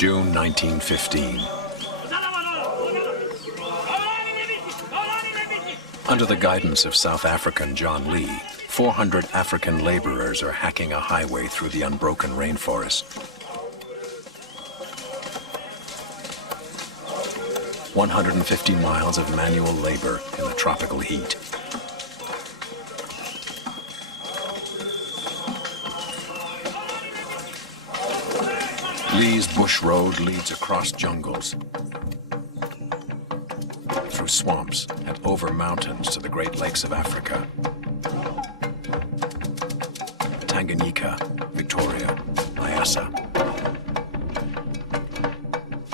June 1915. Under the guidance of South African John Lee, 400 African laborers are hacking a highway through the unbroken rainforest. 150 miles of manual labor in the tropical heat. Lee's bush road leads across jungles, through swamps and over mountains to the Great Lakes of Africa. Tanganyika, Victoria, Nyassa.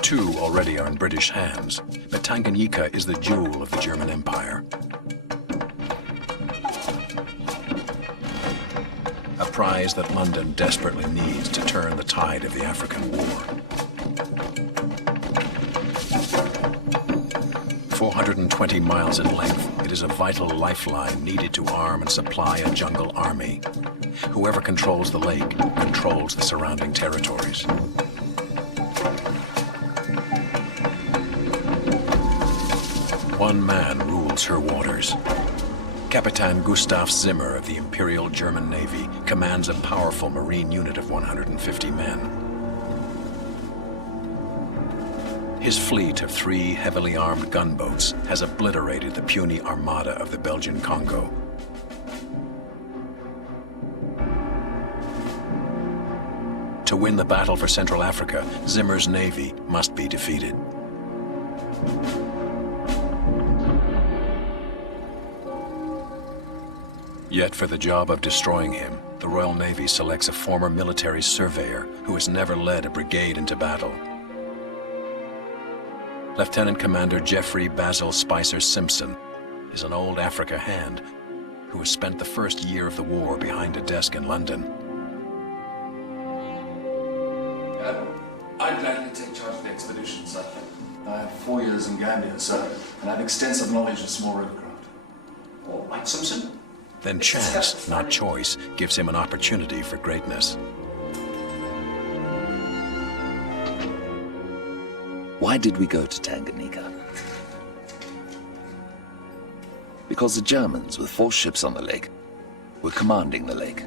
2 already are in British hands, but Tanganyika is the jewel of the German Empire. A prize that London desperately needs to turn the tide of the African War. 420 miles in length, it is a vital lifeline needed to arm and supply a jungle army. Whoever controls the lake controls the surrounding territories. One man rules her waters. Captain Gustav Zimmer of the Imperial German Navy commands a powerful marine unit of 150 men. His fleet of 3 heavily armed gunboats has obliterated the puny armada of the Belgian Congo. To win the battle for Central Africa, Zimmer's navy must be defeated. Yet for the job of destroying him, the Royal Navy selects a former military surveyor who has never led a brigade into battle. Lieutenant Commander Geoffrey Basil Spicer Simpson is an old Africa hand who has spent the first year of the war behind a desk in London. I'd gladly take charge of the expedition, sir. I have 4 years in Gambia, sir, and I have extensive knowledge of small rivercraft. All right, Simpson. Then chance, not choice, gives him an opportunity for greatness. Why did we go to Tanganyika? Because the Germans, with 4 ships on the lake, were commanding the lake.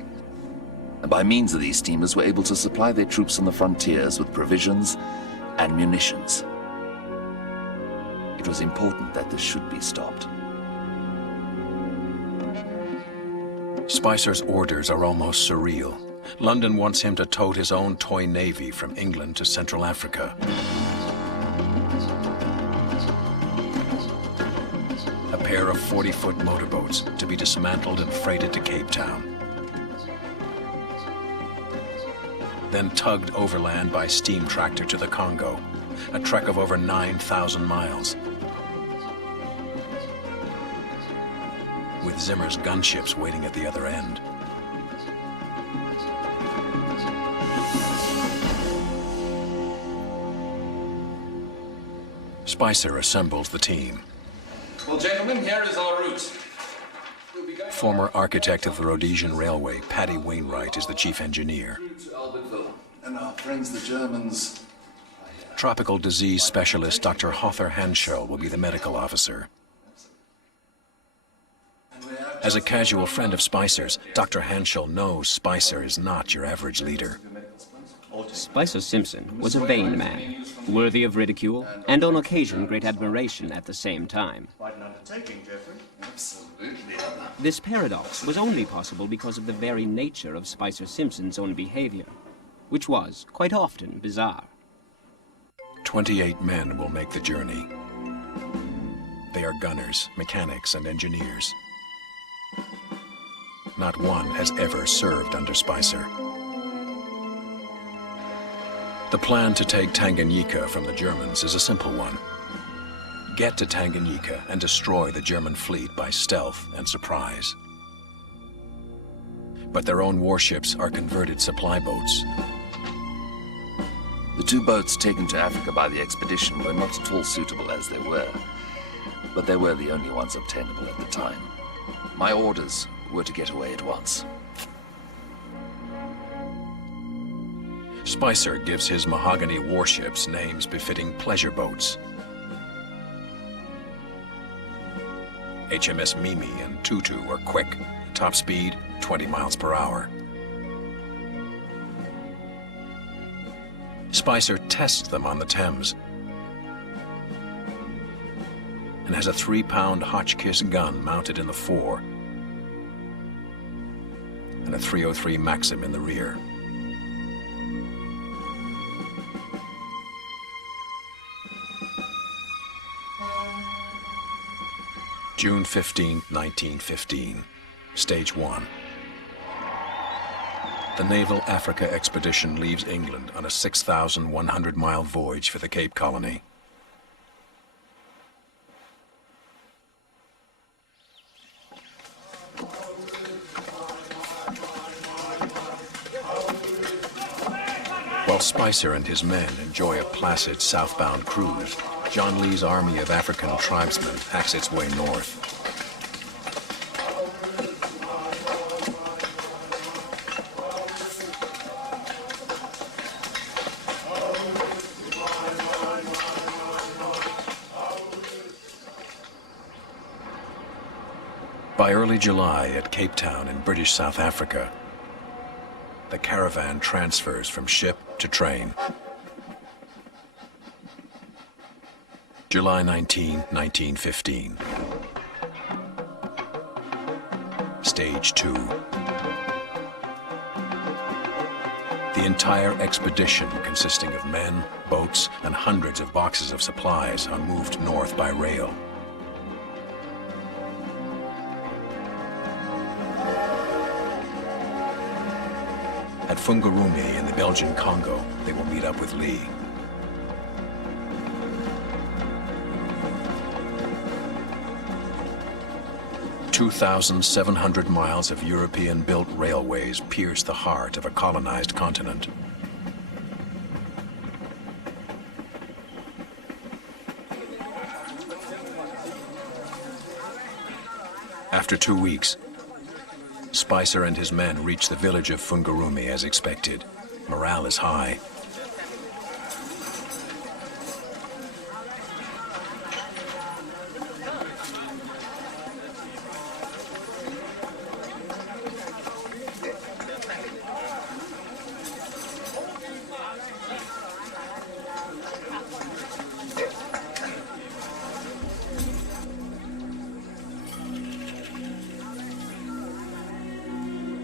And by means of these steamers were able to supply their troops on the frontiers with provisions and munitions. It was important that this should be stopped. Spicer's orders are almost surreal. London wants him to tote his own toy navy from England to Central Africa. A pair of 40-foot motorboats to be dismantled and freighted to Cape Town. Then tugged overland by steam tractor to the Congo, a trek of over 9,000 miles. With Zimmer's gunships waiting at the other end. Spicer assembles the team. Well, gentlemen, here is our route. Former architect of the Rhodesian Railway, Paddy Wainwright, is the chief engineer. And our friends, the Germans. Tropical disease specialist Dr. Hother Hanschel will be the medical officer. As a casual friend of Spicer's, Dr. Hanschel knows Spicer is not your average leader. Spicer Simpson was a vain man, worthy of ridicule, and on occasion great admiration at the same time. This paradox was only possible because of the very nature of Spicer Simpson's own behavior, which was, quite often, bizarre. 28 men will make the journey. They are gunners, mechanics, and engineers. Not one has ever served under Spicer. The plan to take Tanganyika from the Germans is a simple one. Get to Tanganyika and destroy the German fleet by stealth and surprise. But their own warships are converted supply boats. The 2 boats taken to Africa by the expedition were not at all suitable as they were, but they were the only ones obtainable at the time. My orders were to get away at once. Spicer gives his mahogany warships names befitting pleasure boats. HMS Mimi and Tutu are quick, top speed 20 miles per hour. Spicer tests them on the Thames and has a 3-pound Hotchkiss gun mounted in the fore and a .303 Maxim in the rear. June 15, 1915, Stage 1. The Naval Africa Expedition leaves England on a 6,100-mile voyage for the Cape Colony. While Spicer and his men enjoy a placid southbound cruise, John Lee's army of African tribesmen hacks its way north. By early July at Cape Town in British South Africa, the caravan transfers from ship to train. July 19, 1915. Stage 2. The entire expedition, consisting of men, boats, and hundreds of boxes of supplies, are moved north by rail. At Fungarumi in the Belgian Congo, they will meet up with Lee. "2,700 miles of European-built railways pierce the heart of a colonized continent. After 2 weeks, Spicer and his men reach the village of Fungarumi as expected. Morale is high.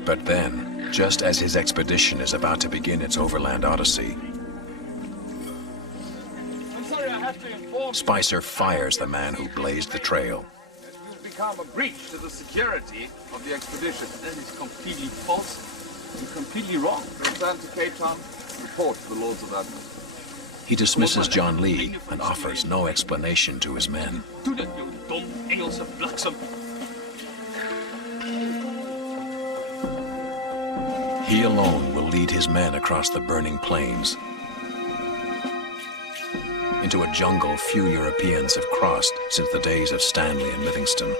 But then, just as his expedition is about to begin its overland odyssey, Spicer fires the man who blazed the trail. You've become a breach to the security of the expedition. That is completely false and completely wrong. Return to Cape Town, report to the Lords of Admiral. He dismisses John Lee and offers no explanation to his men. Doe dat, you dom Engelse bliksem. He alone will lead his men across the burning plains into a jungle few Europeans have crossed since the days of Stanley and Livingston.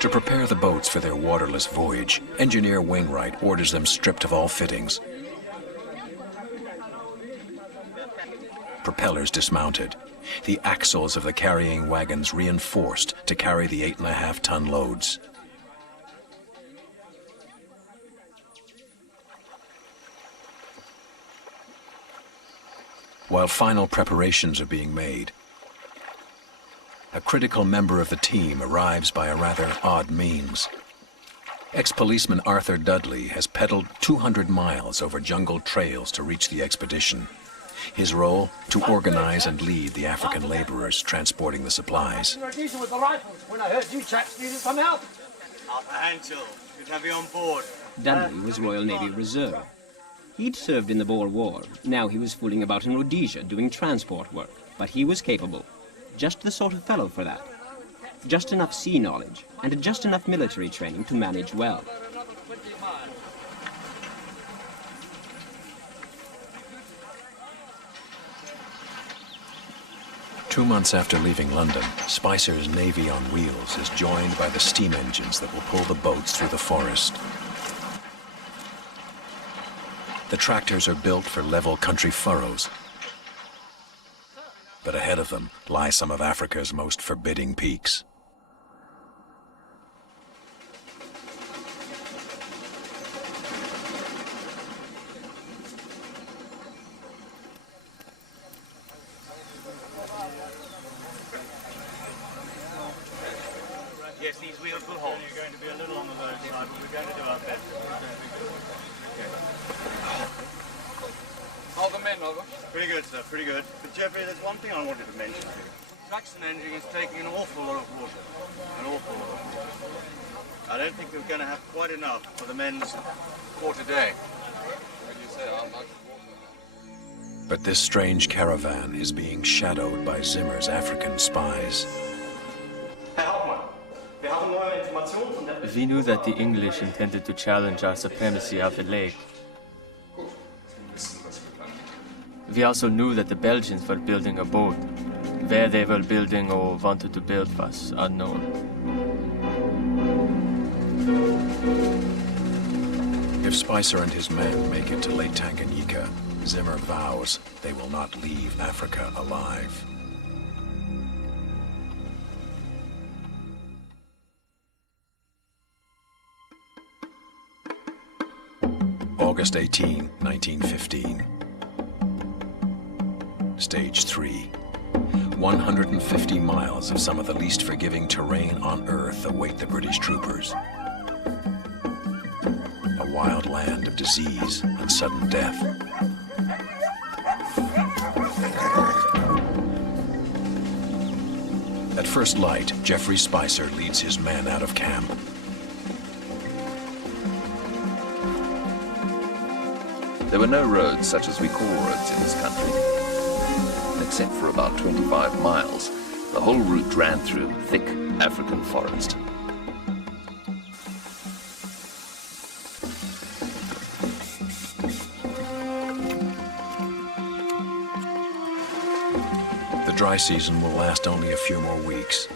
To prepare the boats for their waterless voyage, Engineer Wainwright orders them stripped of all fittings, propellers dismounted, the axles of the carrying wagons reinforced to carry the 8.5-ton loads. While final preparations are being made, a critical member of the team arrives by a rather odd means. Ex-policeman Arthur Dudley has pedaled 200 miles over jungle trails to reach the expedition. His role, to organize and lead the African laborers transporting the supplies. Rhodesia with the rifles when I heard you chaps needed some help. Arthur Hansel, good to have you on board. Dudley was Royal Navy Reserve. He'd served in the Boer War. Now he was fooling about in Rhodesia doing transport work. But he was capable. Just the sort of fellow for that. Just enough sea knowledge and just enough military training to manage well. 2 months after leaving London, Spicer's Navy on Wheels is joined by the steam engines that will pull the boats through the forest. The tractors are built for level country furrows, but ahead of them lie some of Africa's most forbidding peaks. Yes, these wheels will hold. You're going to be a little on the low side, but we're going to do our best. How the men, Oliver? Pretty good, sir, pretty good. But Jeffrey, there's one thing I wanted to mention to you. Traction engine is taking an awful lot of water. An awful lot of water. I don't think we're going to have quite enough for the men's For today. When you say how much water? But this strange caravan is being shadowed by Zimmer's African spies. We knew that the English intended to challenge our supremacy of the lake. We also knew that the Belgians were building a boat. Where they were building or wanted to build was unknown. If Spicer and his men make it to Lake Tanganyika, Zimmer vows they will not leave Africa alive. August 18, 1915. Stage 3. 150 miles of some of the least forgiving terrain on Earth await the British troopers. A wild land of disease and sudden death. At first light, Geoffrey Spicer leads his men out of camp. There were no roads such as we call roads in this country. Except for about 25 miles, the whole route ran through thick African forest. The dry season will last only a few more weeks.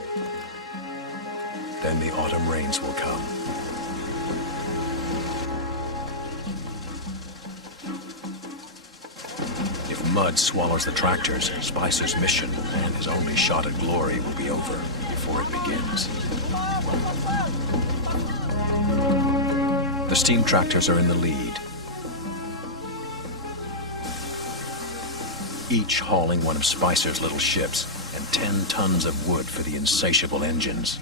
Then the autumn rains will come. Mud swallows the tractors, Spicer's mission and his only shot at glory will be over before it begins. The steam tractors are in the lead, each hauling one of Spicer's little ships and 10 tons of wood for the insatiable engines.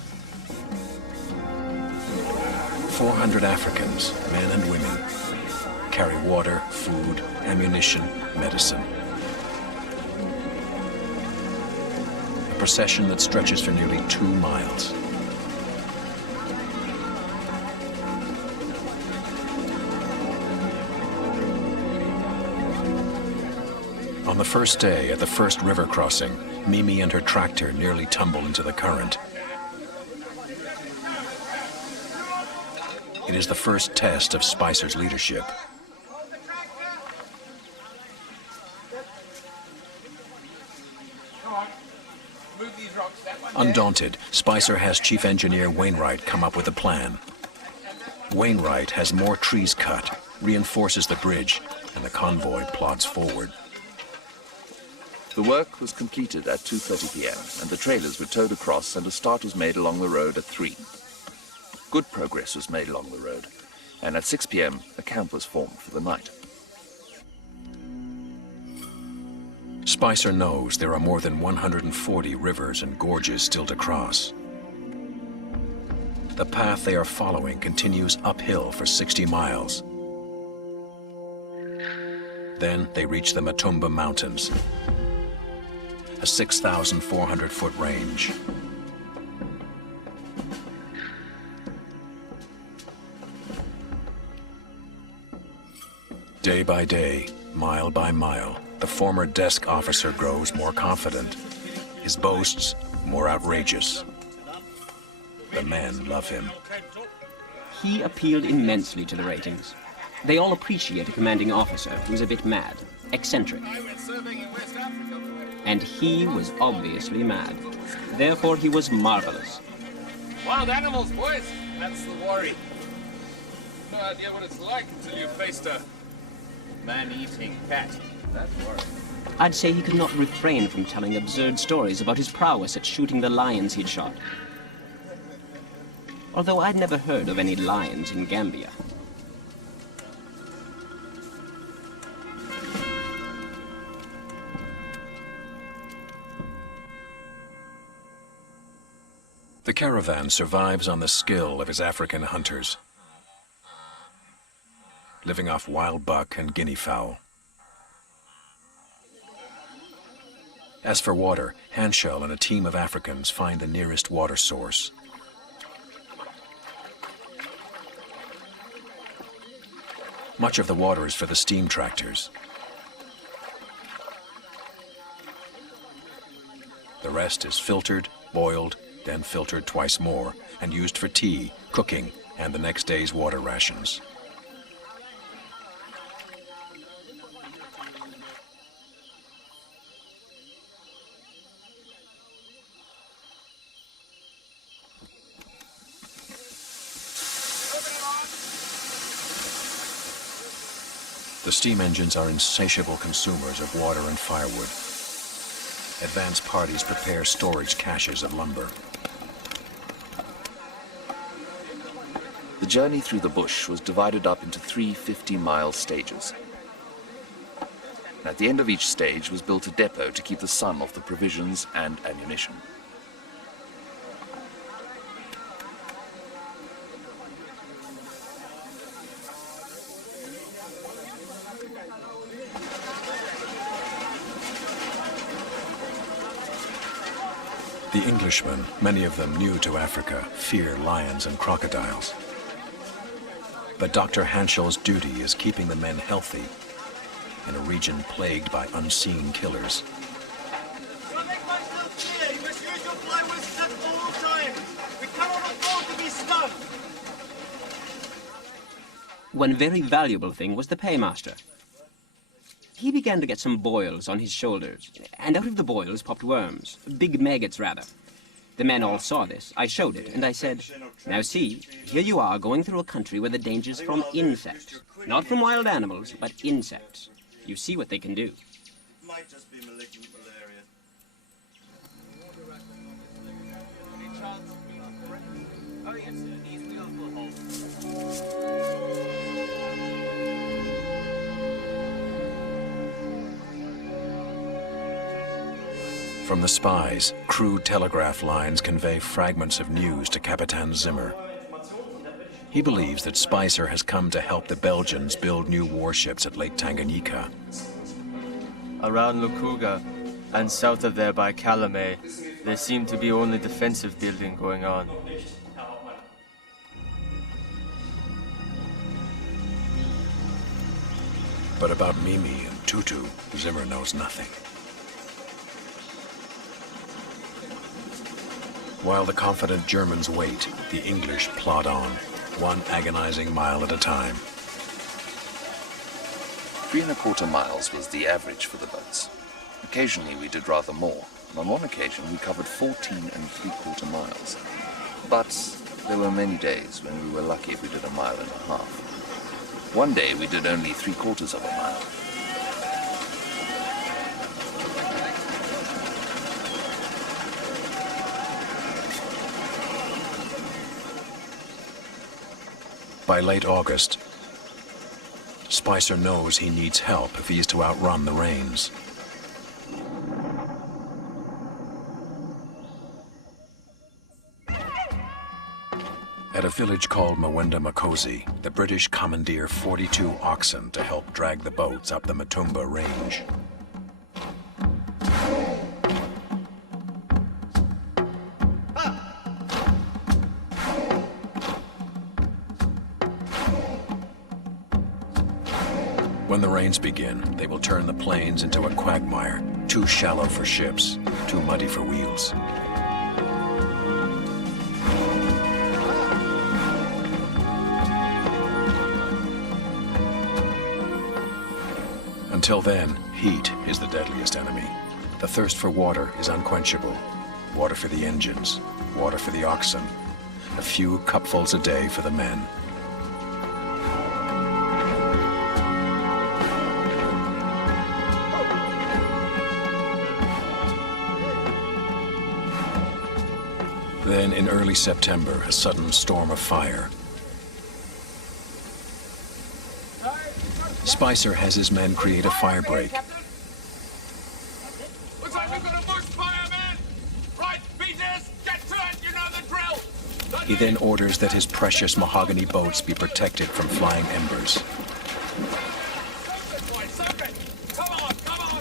400 Africans, men and women, carry water, food, ammunition, medicine. A procession that stretches for nearly 2 miles. On the first day, at the first river crossing, Mimi and her tractor nearly tumble into the current. It is the first test of Spicer's leadership. Undaunted, Spicer has Chief Engineer Wainwright come up with a plan. Wainwright has more trees cut, reinforces the bridge, and the convoy plods forward. The work was completed at 2:30 p.m. and the trailers were towed across and a start was made along the road at 3. Good progress was made along the road, and at 6 p.m. a camp was formed for the night. Spicer knows there are more than 140 rivers and gorges still to cross. The path they are following continues uphill for 60 miles. Then they reach the Matumba Mountains, a 6,400-foot range. Day by day, mile by mile, the former desk officer grows more confident, his boasts more outrageous. The men love him. He appealed immensely to the ratings. They all appreciate a commanding officer who's a bit mad, eccentric. And he was obviously mad. Therefore, he was marvelous. Wild animals, boys. That's the worry. No idea what it's like until you faced a man-eating cat. That's worry. I'd say he could not refrain from telling absurd stories about his prowess at shooting the lions he'd shot. Although I'd never heard of any lions in Gambia. The caravan survives on the skill of his African hunters, living off wild buck and guinea fowl. As for water, Hanschel and a team of Africans find the nearest water source. Much of the water is for the steam tractors. The rest is filtered, boiled, then filtered twice more, and used for tea, cooking, and the next day's water rations. The steam engines are insatiable consumers of water and firewood. Advance parties prepare storage caches of lumber. The journey through the bush was divided up into 3 50-mile stages. At the end of each stage was built a depot to keep the sun off the provisions and ammunition. The Englishmen, many of them new to Africa, fear lions and crocodiles. But Dr. Hanschel's duty is keeping the men healthy in a region plagued by unseen killers. To make myself clear, you must use your plywood set all times. We cannot afford to be stunned. One very valuable thing was the paymaster. He began to get some boils on his shoulders, and out of the boils popped worms, big maggots rather. The men all saw this. I showed it, and I said, "Now see, here you are going through a country where the danger's from insects. Not from wild animals, but insects. You see what they can do." Might just be malignant malaria. Any chance of being correct? Oh yes, sir. These wheels will hold. From the spies, crude telegraph lines convey fragments of news to Kapitan Zimmer. He believes that Spicer has come to help the Belgians build new warships at Lake Tanganyika. Around Lukuga and south of there by Calumet, there seemed to be only defensive building going on. But about Mimi and Tutu, Zimmer knows nothing. While the confident Germans wait, the English plod on, one agonizing mile at a time. 3 1/4 miles was the average for the boats. Occasionally we did rather more, and on one occasion we covered 14 3/4 miles. But there were many days when we were lucky if we did 1.5 miles. One day we did only 3/4 of a mile. By late August, Spicer knows he needs help if he is to outrun the rains. At a village called Mwenda Makosi, the British commandeer 42 oxen to help drag the boats up the Matumba Range. When the rains begin, they will turn the plains into a quagmire, too shallow for ships, too muddy for wheels. Until then, heat is the deadliest enemy. The thirst for water is unquenchable. Water for the engines, water for the oxen, a few cupfuls a day for the men. Then in early September, a sudden storm of fire. Spicer has his men create a fire break. Looks like we've got a bushfire, man! Right, Peters, get to it, you know the drill! He then orders that his precious mahogany boats be protected from flying embers.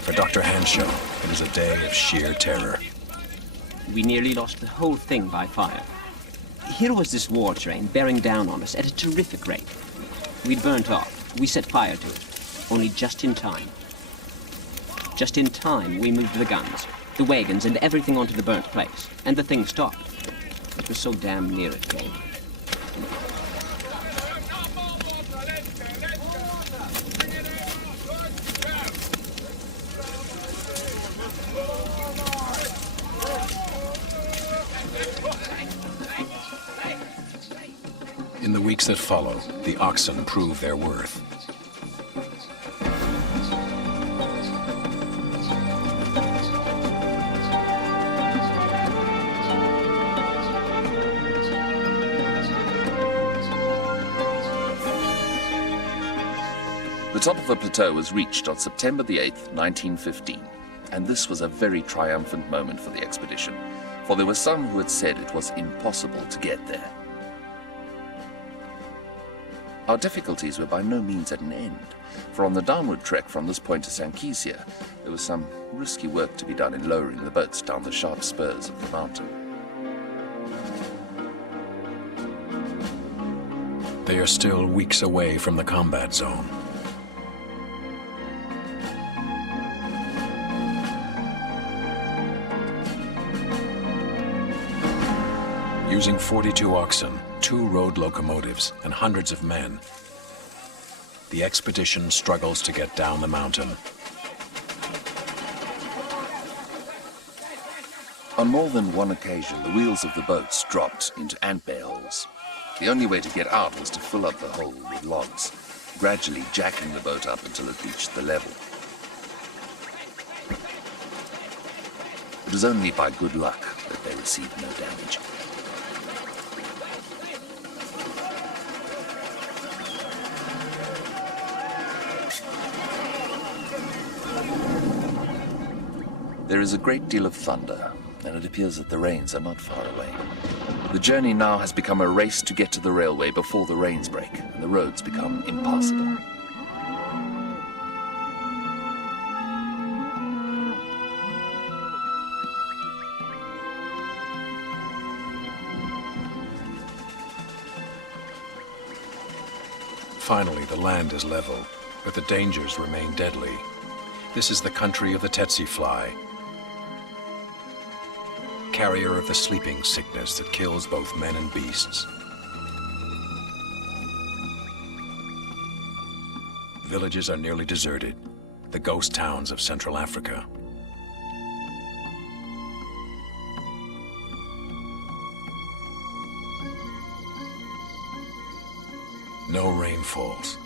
For Dr. Hanshaw, it is a day of sheer terror. We nearly lost the whole thing by fire. Here was this war train bearing down on us at a terrific rate. We'd burnt off. We set fire to it, only just in time. Just in time, we moved the guns, the wagons, and everything onto the burnt place, and the thing stopped. It was so damn near it came. In the weeks that follow, the oxen prove their worth. The top of the plateau was reached on September the 8th, 1915, and this was a very triumphant moment for the expedition, for there were some who had said it was impossible to get there. Our difficulties were by no means at an end, for on the downward trek from this point to Sankisia, there was some risky work to be done in lowering the boats down the sharp spurs of the mountain. They are still weeks away from the combat zone. Using 42 oxen, 2 road locomotives, and hundreds of men, the expedition struggles to get down the mountain. On more than one occasion, the wheels of the boats dropped into ant-bear holes. The only way to get out was to fill up the hole with logs, gradually jacking the boat up until it reached the level. It was only by good luck that they received no damage. There is a great deal of thunder, and it appears that the rains are not far away. The journey now has become a race to get to the railway before the rains break and the roads become impassable. Finally, the land is level, but the dangers remain deadly. This is the country of the tsetse fly, carrier of the sleeping sickness that kills both men and beasts. Villages are nearly deserted, the ghost towns of Central Africa. No rain falls.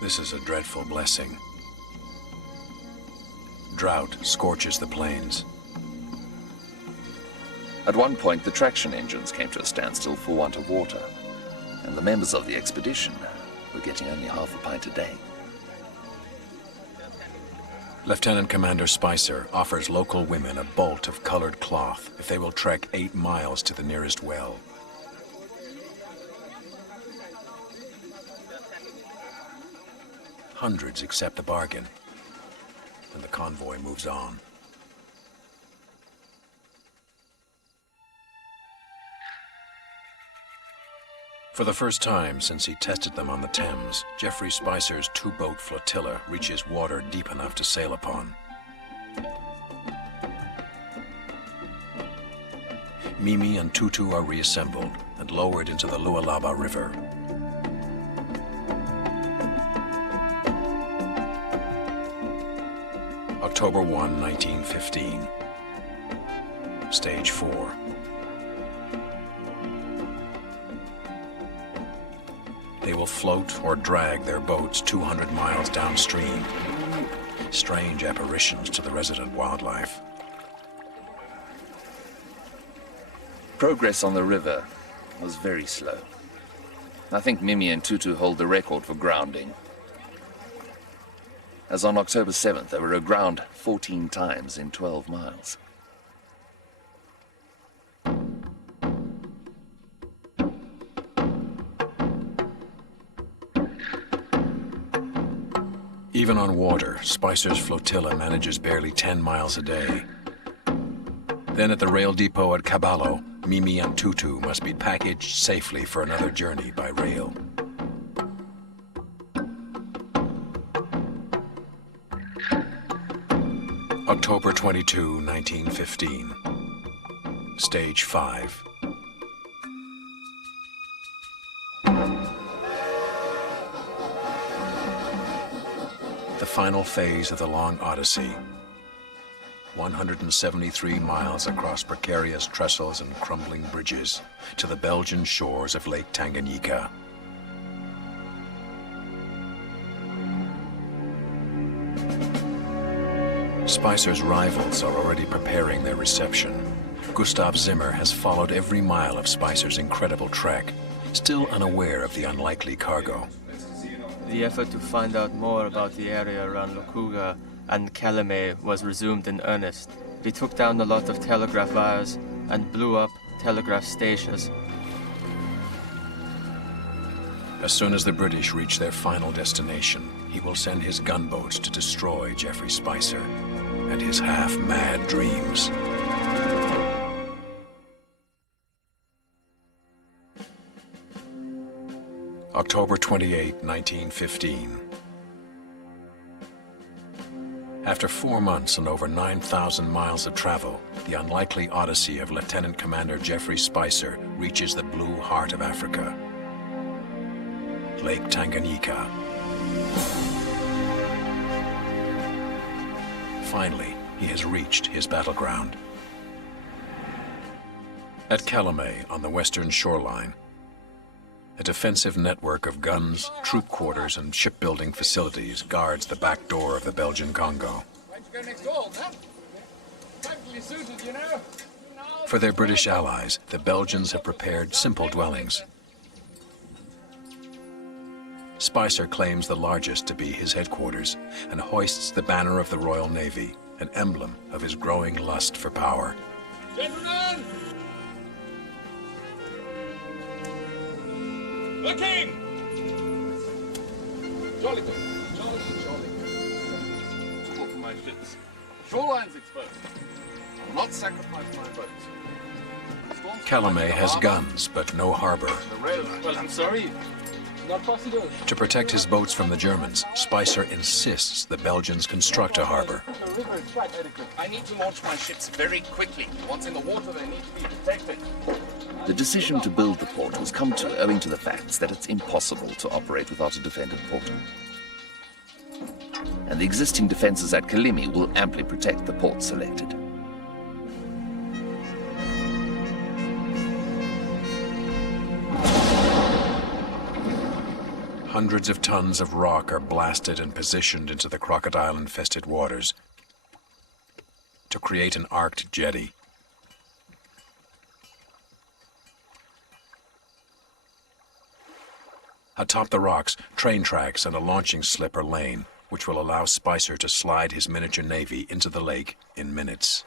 This is a dreadful blessing. Drought scorches the plains. At one point, the traction engines came to a standstill for want of water, and the members of the expedition were getting only half a pint a day. Lieutenant Commander Spicer offers local women a bolt of colored cloth if they will trek 8 miles to the nearest well. Hundreds accept the bargain, and the convoy moves on. For the first time since he tested them on the Thames, Geoffrey Spicer's 2-boat flotilla reaches water deep enough to sail upon. Mimi and Tutu are reassembled and lowered into the Lualaba River. October 1, 1915. Stage 4. They will float or drag their boats 200 miles downstream. Strange apparitions to the resident wildlife. Progress on the river was very slow. I think Mimi and Tutu hold the record for grounding. As on October 7th, they were aground 14 times in 12 miles. Even on water, Spicer's flotilla manages barely 10 miles a day. Then at the rail depot at Caballo, Mimi and Tutu must be packaged safely for another journey by rail. October 22, 1915. Stage 5. The final phase of the long odyssey. 173 miles across precarious trestles and crumbling bridges to the Belgian shores of Lake Tanganyika. Spicer's rivals are already preparing their reception. Gustav Zimmer has followed every mile of Spicer's incredible trek, still unaware of the unlikely cargo. The effort to find out more about the area around Lukuga and Calumet was resumed in earnest. We took down a lot of telegraph wires and blew up telegraph stations. As soon as the British reach their final destination, he will send his gunboats to destroy Geoffrey Spicer and his half-mad dreams. October 28, 1915. After 4 months and over 9,000 miles of travel, the unlikely odyssey of Lieutenant Commander Geoffrey Spicer reaches the blue heart of Africa, Lake Tanganyika. Finally, he has reached his battleground. At Calumet, on the western shoreline, a defensive network of guns, troop quarters, and shipbuilding facilities guards the back door of the Belgian Congo. Why'd you go next door, man? Totally suited, you know. For their British allies, the Belgians have prepared simple dwellings. Spicer claims the largest to be his headquarters and hoists the banner of the Royal Navy, an emblem of his growing lust for power. Gentlemen! The King! Jolly good. Jolly, jolly. Support for my ships. Shoreline's exposed. I will not sacrifice my boats. Calumet has guns, but no harbor. The rail. Well, I'm sorry. Not possible. To protect his boats from the Germans, Spicer insists the Belgians construct a harbor. The river is quite adequate. I need to launch my ships very quickly. Once in the water, they need to be protected. The decision to build the port was come to owing to the facts that it's impossible to operate without a defended port. And the existing defenses at Kalimi will amply protect the port selected. Hundreds of tons of rock are blasted and positioned into the crocodile-infested waters to create an arced jetty. Atop the rocks, train tracks and a launching slip are laid, which will allow Spicer to slide his miniature navy into the lake in minutes.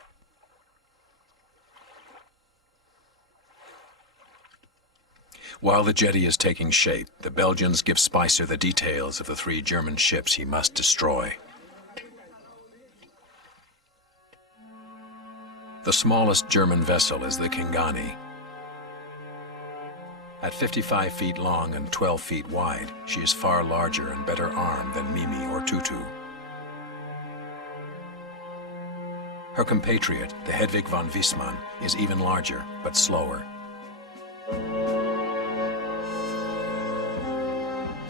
While the jetty is taking shape, the Belgians give Spicer the details of the 3 German ships he must destroy. The smallest German vessel is the Kingani. At 55 feet long and 12 feet wide, she is far larger and better armed than Mimi or Tutu. Her compatriot, the Hedwig von Wiesmann, is even larger, but slower.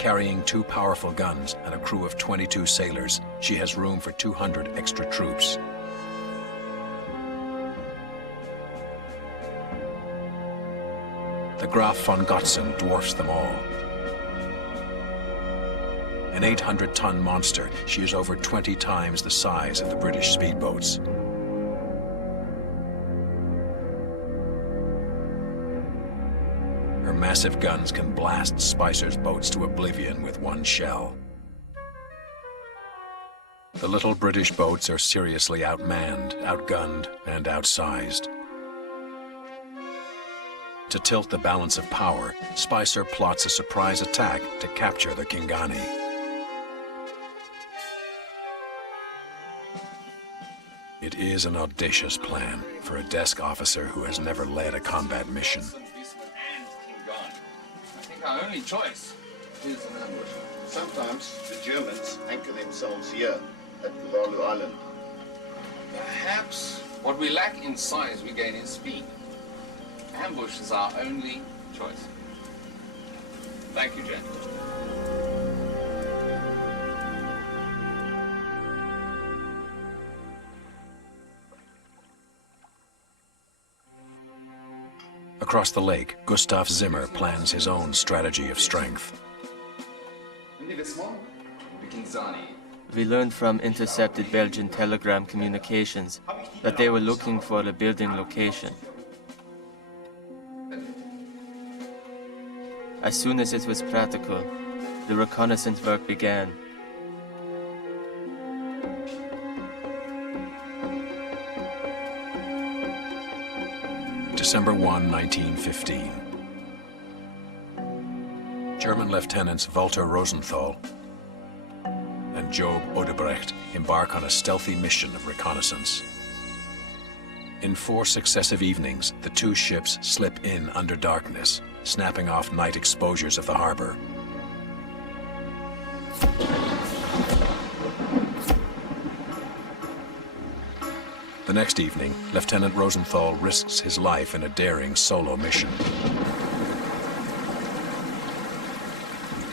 Carrying 2 powerful guns and a crew of 22 sailors, she has room for 200 extra troops. The Graf von Gotzen dwarfs them all. An 800-ton monster, she is over 20 times the size of the British speedboats. Her massive guns can blast Spicer's boats to oblivion with one shell. The little British boats are seriously outmanned, outgunned, and outsized. To tilt the balance of power, Spicer plots a surprise attack to capture the Kingani. It is an audacious plan for a desk officer who has never led a combat mission. I think our only choice is an ambush. Sometimes the Germans anchor themselves here at Kalalu Island. Perhaps what we lack in size, we gain in speed. Ambush is our only choice. Thank you, Jen. Across the lake, Gustav Zimmer plans his own strategy of strength. We learned from intercepted Belgian telegram communications that they were looking for a building location. As soon as it was practical, the reconnaissance work began. December 1, 1915. German Lieutenants Walter Rosenthal and Job Odebrecht embark on a stealthy mission of reconnaissance. In 4 successive evenings, the 2 ships slip in under darkness, snapping off night exposures of the harbor. The next evening, Lieutenant Rosenthal risks his life in a daring solo mission.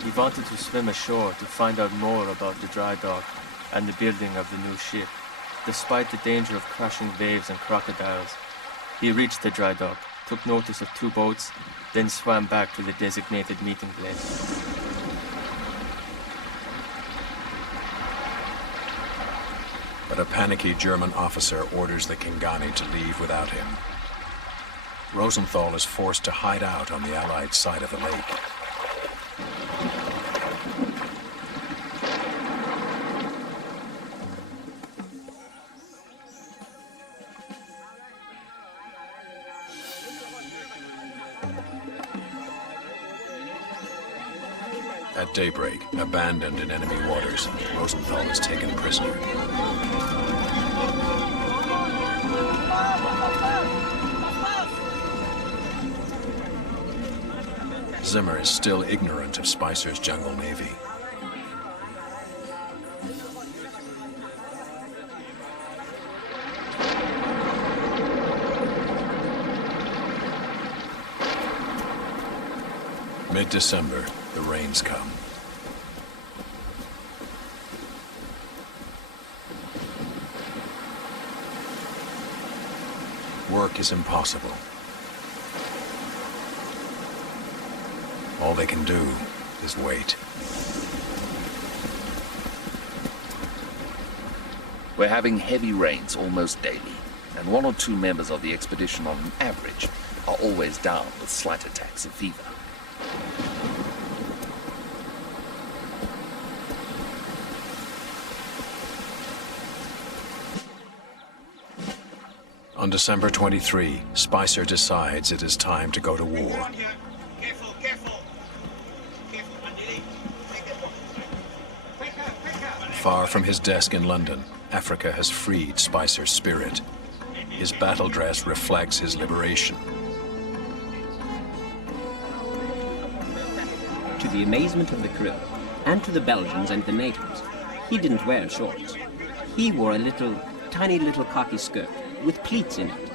He wanted to swim ashore to find out more about the dry dock and the building of the new ship. Despite the danger of crushing waves and crocodiles, he reached the dry dock, took notice of 2 boats, then swam back to the designated meeting place. But a panicky German officer orders the Kingani to leave without him. Rosenthal is forced to hide out on the Allied side of the lake. At daybreak, abandoned in enemy waters, Rosenthal is taken prisoner. Zimmer is still ignorant of Spicer's jungle navy. Mid-December, the rains come. Work is impossible. All they can do is wait. We're having heavy rains almost daily, and 1 or 2 members of the expedition on average are always down with slight attacks of fever. On December 23, Spicer decides it is time to go to war. Careful, careful. Far from his desk in London, Africa has freed Spicer's spirit. His battle dress reflects his liberation. To the amazement of the crew, and to the Belgians and the natives, he didn't wear shorts. He wore a tiny little khaki skirt with pleats in it.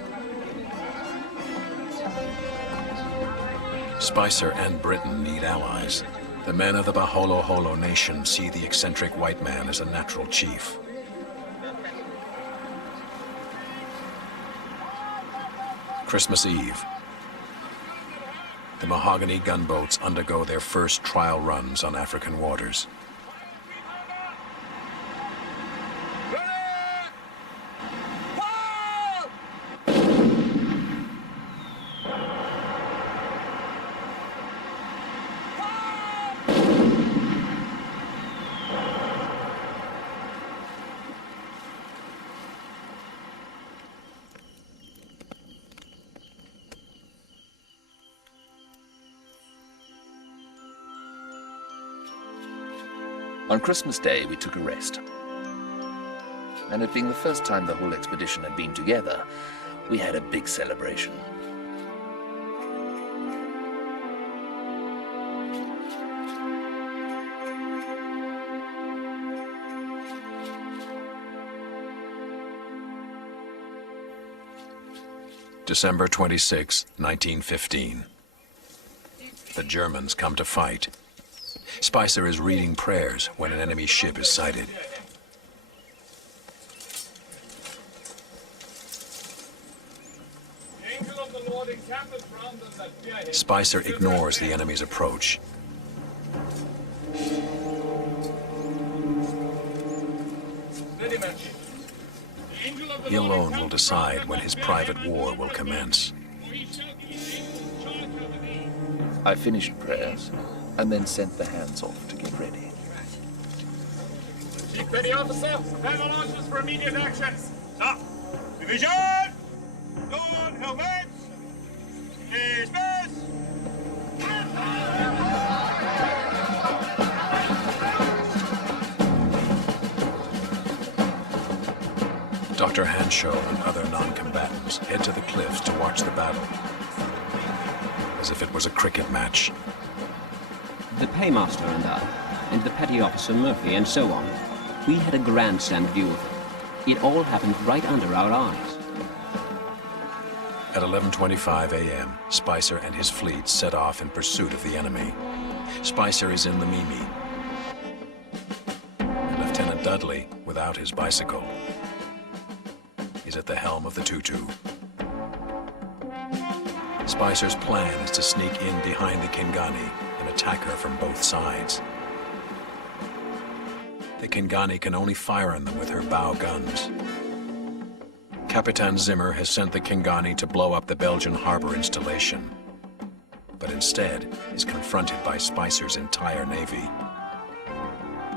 Spicer and Britain need allies. The men of the Baholo Holo nation see the eccentric white man as a natural chief. Christmas Eve. The mahogany gunboats undergo their first trial runs on African waters. On Christmas Day, we took a rest. And it being the first time the whole expedition had been together, we had a big celebration. December 26, 1915. The Germans come to fight. Spicer is reading prayers when an enemy ship is sighted. Spicer ignores the enemy's approach. He alone will decide when his private war will commence. I finished prayers and then sent the hands off to get ready. Chief Petty Officer, panel launches for immediate action. Stop. Division! Go on, helmets! Dismiss! Dr. Hanshaw and other non-combatants head to the cliffs to watch the battle, as if it was a cricket match. The paymaster and I, and the petty officer Murphy, and so on, we had a grandstand view of it. It all happened right under our eyes. At 11:25 a.m., Spicer and his fleet set off in pursuit of the enemy. Spicer is in the Mimi, and Lieutenant Dudley, without his bicycle, is at the helm of the Tutu. Spicer's plan is to sneak in behind the Kingani and attack her from both sides. The Kingani can only fire on them with her bow guns. Capitan Zimmer has sent the Kingani to blow up the Belgian harbor installation, but instead is confronted by Spicer's entire navy.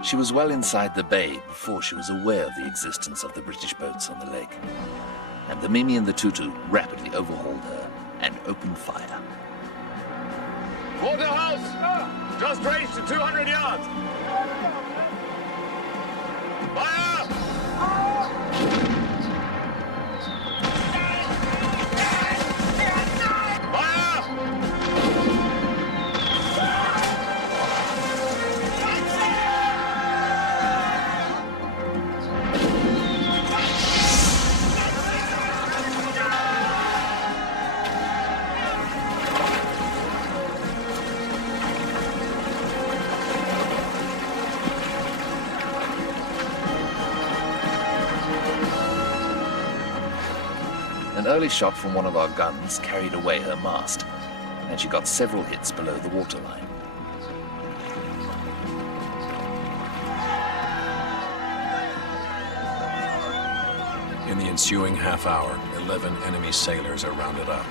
She was well inside the bay before she was aware of the existence of the British boats on the lake, and the Mimi and the Tutu rapidly overhauled her and opened fire. Waterhouse! Just raised to 200 yards! Fire! An early shot from one of our guns carried away her mast, and she got several hits below the waterline. In the ensuing half hour, 11 enemy sailors are rounded up.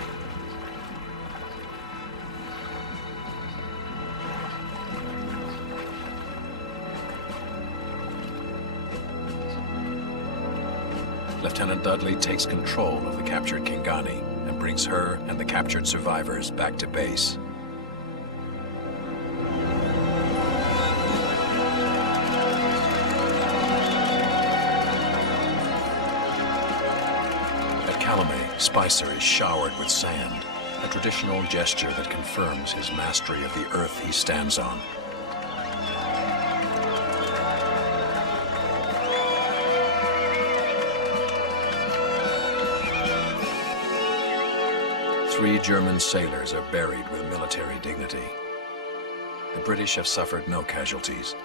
Lieutenant Dudley takes control of the captured Kingani and brings her and the captured survivors back to base. At Calumet, Spicer is showered with sand, a traditional gesture that confirms his mastery of the earth he stands on. Three German sailors are buried with military dignity. The British have suffered no casualties.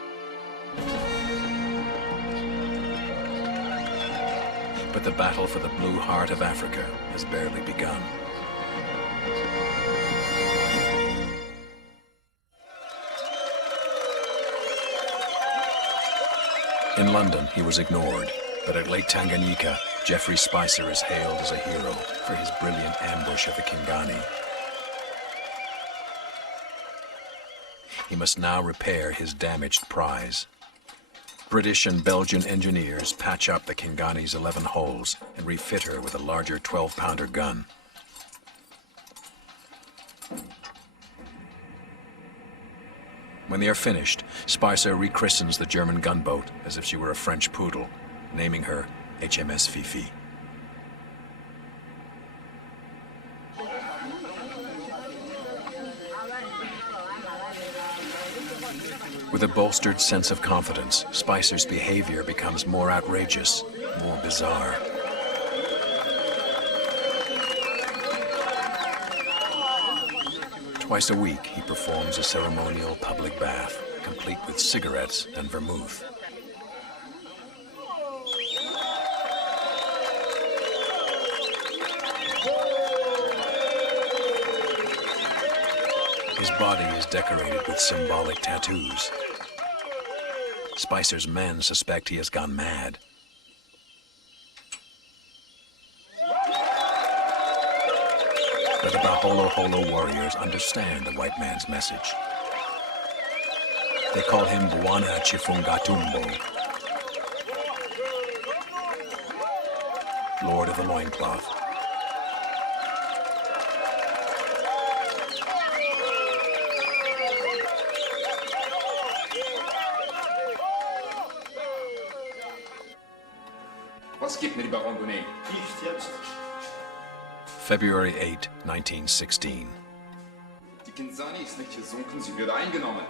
But the battle for the blue heart of Africa has barely begun. In London, he was ignored, but at Lake Tanganyika, Geoffrey Spicer is hailed as a hero for his brilliant ambush of the Kingani. He must now repair his damaged prize. British and Belgian engineers patch up the Kingani's 11 holes and refit her with a larger 12-pounder gun. When they are finished, Spicer rechristens the German gunboat as if she were a French poodle, naming her HMS Fifi. With a bolstered sense of confidence, Spicer's behavior becomes more outrageous, more bizarre. Twice a week, he performs a ceremonial public bath, complete with cigarettes and vermouth. His body is decorated with symbolic tattoos. Spicer's men suspect he has gone mad. But the Baholo Holo warriors understand the white man's message. They call him Bwana Chifungatumbo, Lord of the Loincloth. Was gibt mir die Baron-Gonnet? February 8, 1916. Die Kinzani ist nicht gesunken, sie wird eingenommen.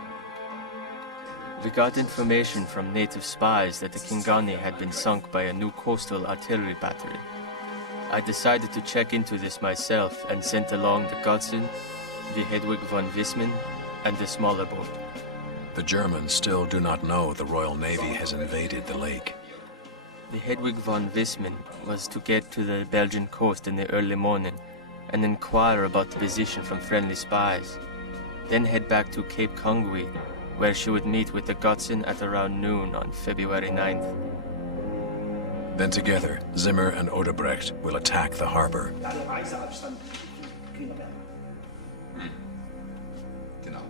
We got information from native spies that the Kingani had been sunk by a new coastal artillery battery. I decided to check into this myself and sent along the Godson, the Hedwig von Wissmann, and the smaller boat. The Germans still do not know the Royal Navy has invaded the lake. The Hedwig von Wissmann was to get to the Belgian coast in the early morning and inquire about the position from friendly spies, then head back to Cape Kongwe, where she would meet with the Godson at around noon on February 9th. Then together, Zimmer and Odebrecht will attack the harbor. Genau.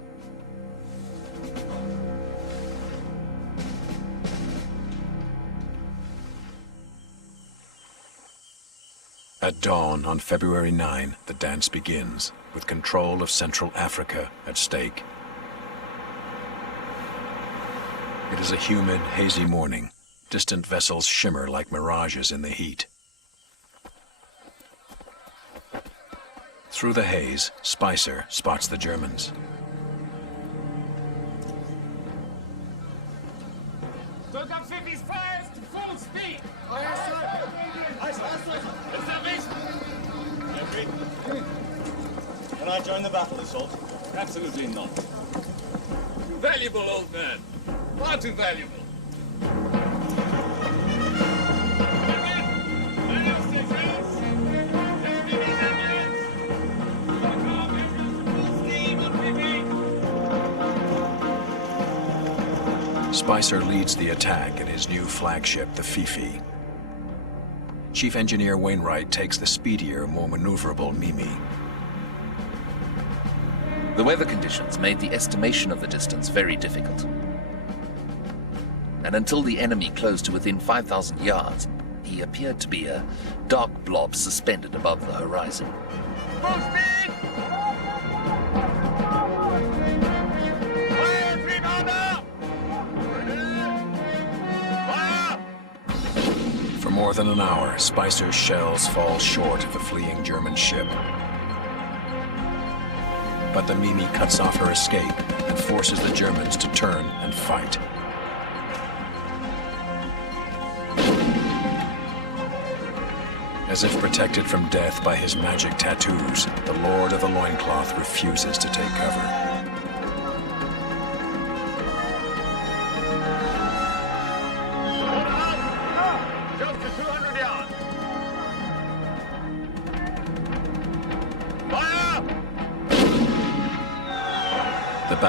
At dawn on February 9, the dance begins, with control of Central Africa at stake. It is a humid, hazy morning. Distant vessels shimmer like mirages in the heat. Through the haze, Spicer spots the Germans. Stoke up Fifi's fires to full speed! Can I join the battle assault? Absolutely not. Too valuable, old man. Far too valuable. Spicer leads the attack in his new flagship, the Fifi. Chief Engineer Wainwright takes the speedier, more maneuverable Mimi. The weather conditions made the estimation of the distance very difficult. And until the enemy closed to within 5,000 yards, he appeared to be a dark blob suspended above the horizon. Full speed! Fire, three-pounder! Fire! For more than an hour, Spicer's shells fall short of the fleeing German ship. But the Mimi cuts off her escape and forces the Germans to turn and fight. As if protected from death by his magic tattoos, the Lord of the Loincloth refuses to take cover.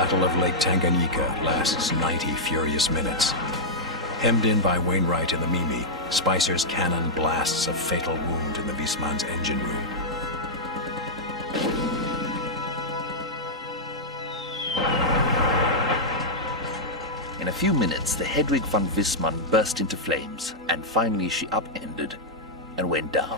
Battle of Lake Tanganyika lasts 90 furious minutes. Hemmed in by Wainwright in the Mimi, Spicer's cannon blasts a fatal wound in the Wisman's engine room. In a few minutes, the Hedwig von Wisman burst into flames, and finally she upended and went down.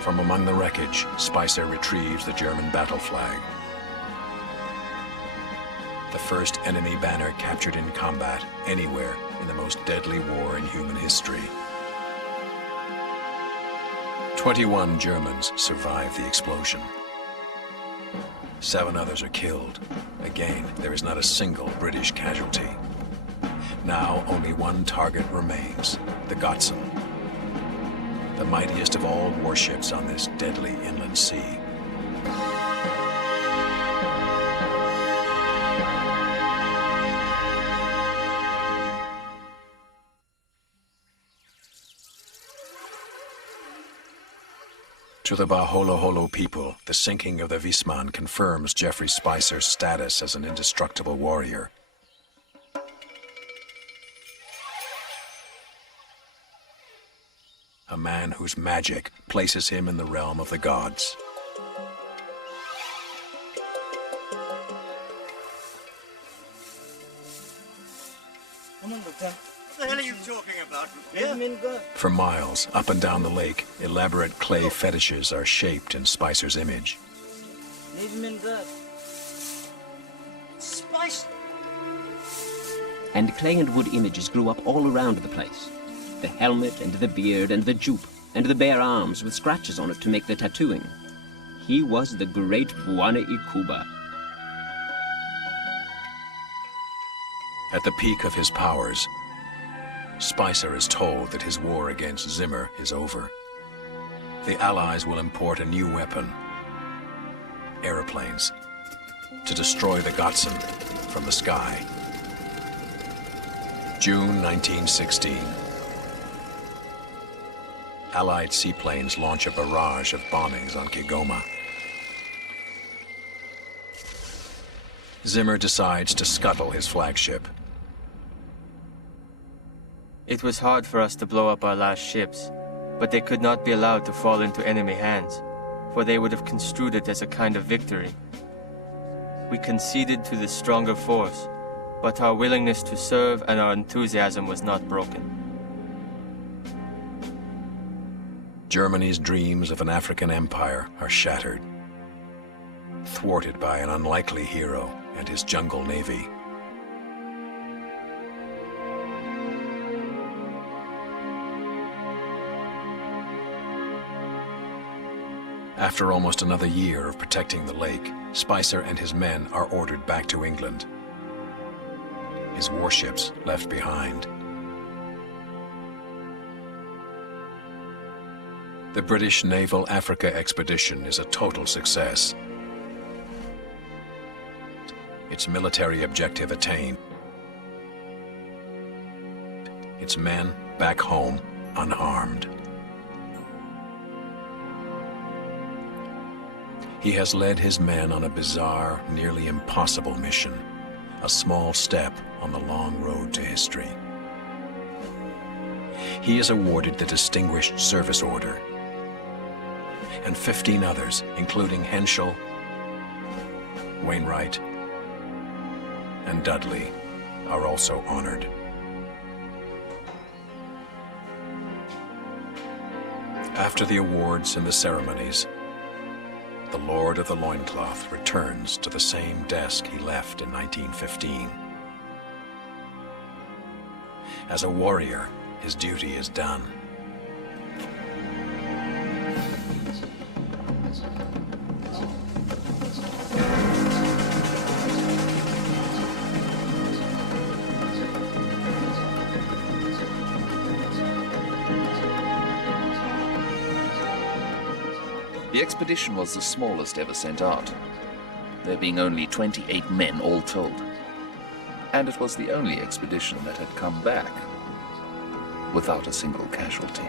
From among the wreckage, Spicer retrieves the German battle flag. The first enemy banner captured in combat anywhere in the most deadly war in human history. 21 Germans survive the explosion. 7 others are killed. Again, there is not a single British casualty. Now only one target remains, the Gotsen, the mightiest of all warships on this deadly inland sea. To the Baholoholo people, the sinking of the Wisman confirms Geoffrey Spicer's status as an indestructible warrior. A man whose magic places him in the realm of the gods. What the hell are you talking about? Yeah. For miles, up and down the lake, elaborate clay fetishes are shaped in Spicer's image. Spice! And clay and wood images grew up all around the place. The helmet and the beard and the jupe and the bare arms with scratches on it to make the tattooing. He was the great Bwana Ikuba. At the peak of his powers, Spicer is told that his war against Zimmer is over. The Allies will import a new weapon, aeroplanes, to destroy the Gotsen from the sky. June 1916. Allied seaplanes launch a barrage of bombings on Kigoma. Zimmer decides to scuttle his flagship. It was hard for us to blow up our last ships, but they could not be allowed to fall into enemy hands, for they would have construed it as a kind of victory. We conceded to the stronger force, but our willingness to serve and our enthusiasm was not broken. Germany's dreams of an African empire are shattered, thwarted by an unlikely hero and his jungle navy. After almost another year of protecting the lake, Spicer and his men are ordered back to England. His warships left behind. The British Naval Africa expedition is a total success. Its military objective attained. Its men back home unharmed. He has led his men on a bizarre, nearly impossible mission, a small step on the long road to history. He is awarded the Distinguished Service Order, and 15 others, including Henschel, Wainwright, and Dudley, are also honored. After the awards and the ceremonies, the Lord of the Loincloth returns to the same desk he left in 1915. As a warrior, his duty is done. The expedition was the smallest ever sent out, there being only 28 men all told. And it was the only expedition that had come back without a single casualty.